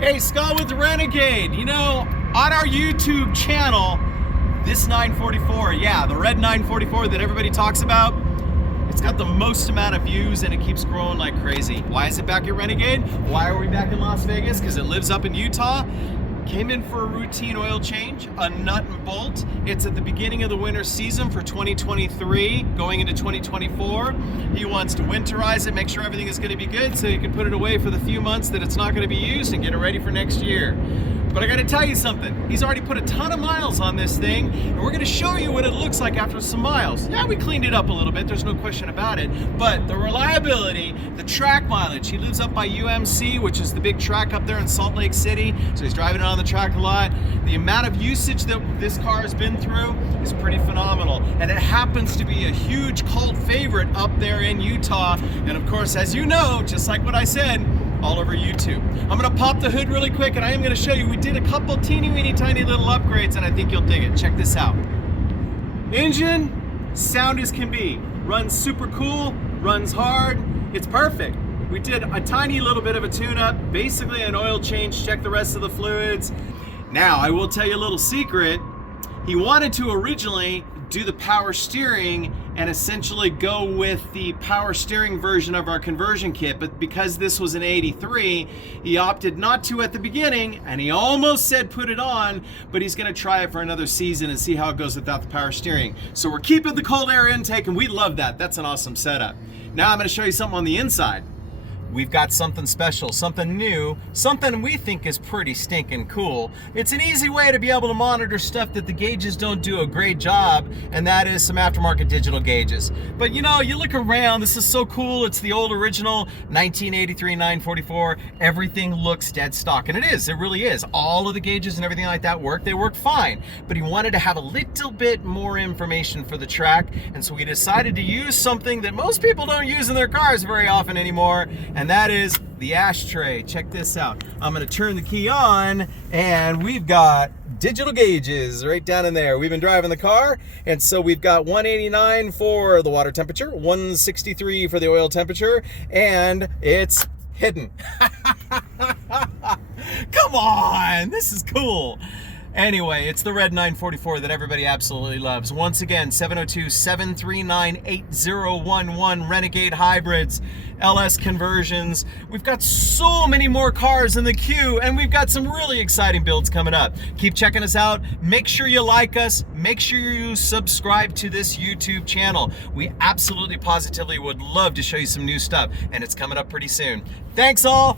Hey, Scott with Renegade. You know, on our YouTube channel, this 944, yeah, the red 944 that everybody talks about, it's got the most amount of views and it keeps growing like crazy. Why is it back at Renegade? Why are we back in Las Vegas? Because it lives up in Utah. Came in for a routine oil change, a nut and bolt. It's at the beginning of the winter season for 2023, going into 2024. He wants to winterize it, make sure everything is going to be good so he can put it away for the few months that it's not going to be used and get it ready for next year. But I got to tell you something. He's already put a ton of miles on this thing, and we're going to show you what it looks like after some miles. Yeah, we cleaned it up a little bit, there's no question about it, but the reliability, the track mileage, he lives up by UMC, which is the big track up there in Salt Lake City, so he's driving it on the track a lot. The amount of usage that this car has been through is pretty phenomenal, and it happens to be a huge cult favorite up there in Utah, and of course, as you know, just like what I said, all over YouTube. I'm gonna pop the hood really quick and I am gonna show you, we did a couple teeny weeny tiny little upgrades and I think you'll dig it. Check this out. Engine, sound as can be. Runs super cool, runs hard, it's perfect. We did a tiny little bit of a tune-up, basically an oil change, check the rest of the fluids. Now, I will tell you a little secret. He wanted to originally do the power steering and essentially go with the power steering version of our conversion kit, but because this was an 83, he opted not to at the beginning, and he almost said put it on, but he's gonna try it for another season and see how it goes without the power steering. So we're keeping the cold air intake, and we love that. That's an awesome setup. Now I'm gonna show you something on the inside. We've got something special, something new, something we think is pretty stinking cool. It's an easy way to be able to monitor stuff that the gauges don't do a great job, and that is some aftermarket digital gauges. But you know, you look around, this is so cool. It's the old original 1983 944. Everything looks dead stock, and it is, it really is. All of the gauges and everything like that work, they work fine. But he wanted to have a little bit more information for the track, and so we decided to use something that most people don't use in their cars very often anymore, and that is the ashtray. Check this out. I'm gonna turn the key on and we've got digital gauges right down in there. We've been driving the car, and so we've got 189 for the water temperature, 163 for the oil temperature, and it's hidden. Come on, this is cool. Anyway, it's the red 944 that everybody absolutely loves. Once again, 702-739-8011, Renegade hybrids, LS conversions. We've got so many more cars in the queue, and we've got some really exciting builds coming up. Keep checking us out. Make sure you like us. Make sure you subscribe to this YouTube channel. We absolutely positively would love to show you some new stuff, and it's coming up pretty soon. Thanks all.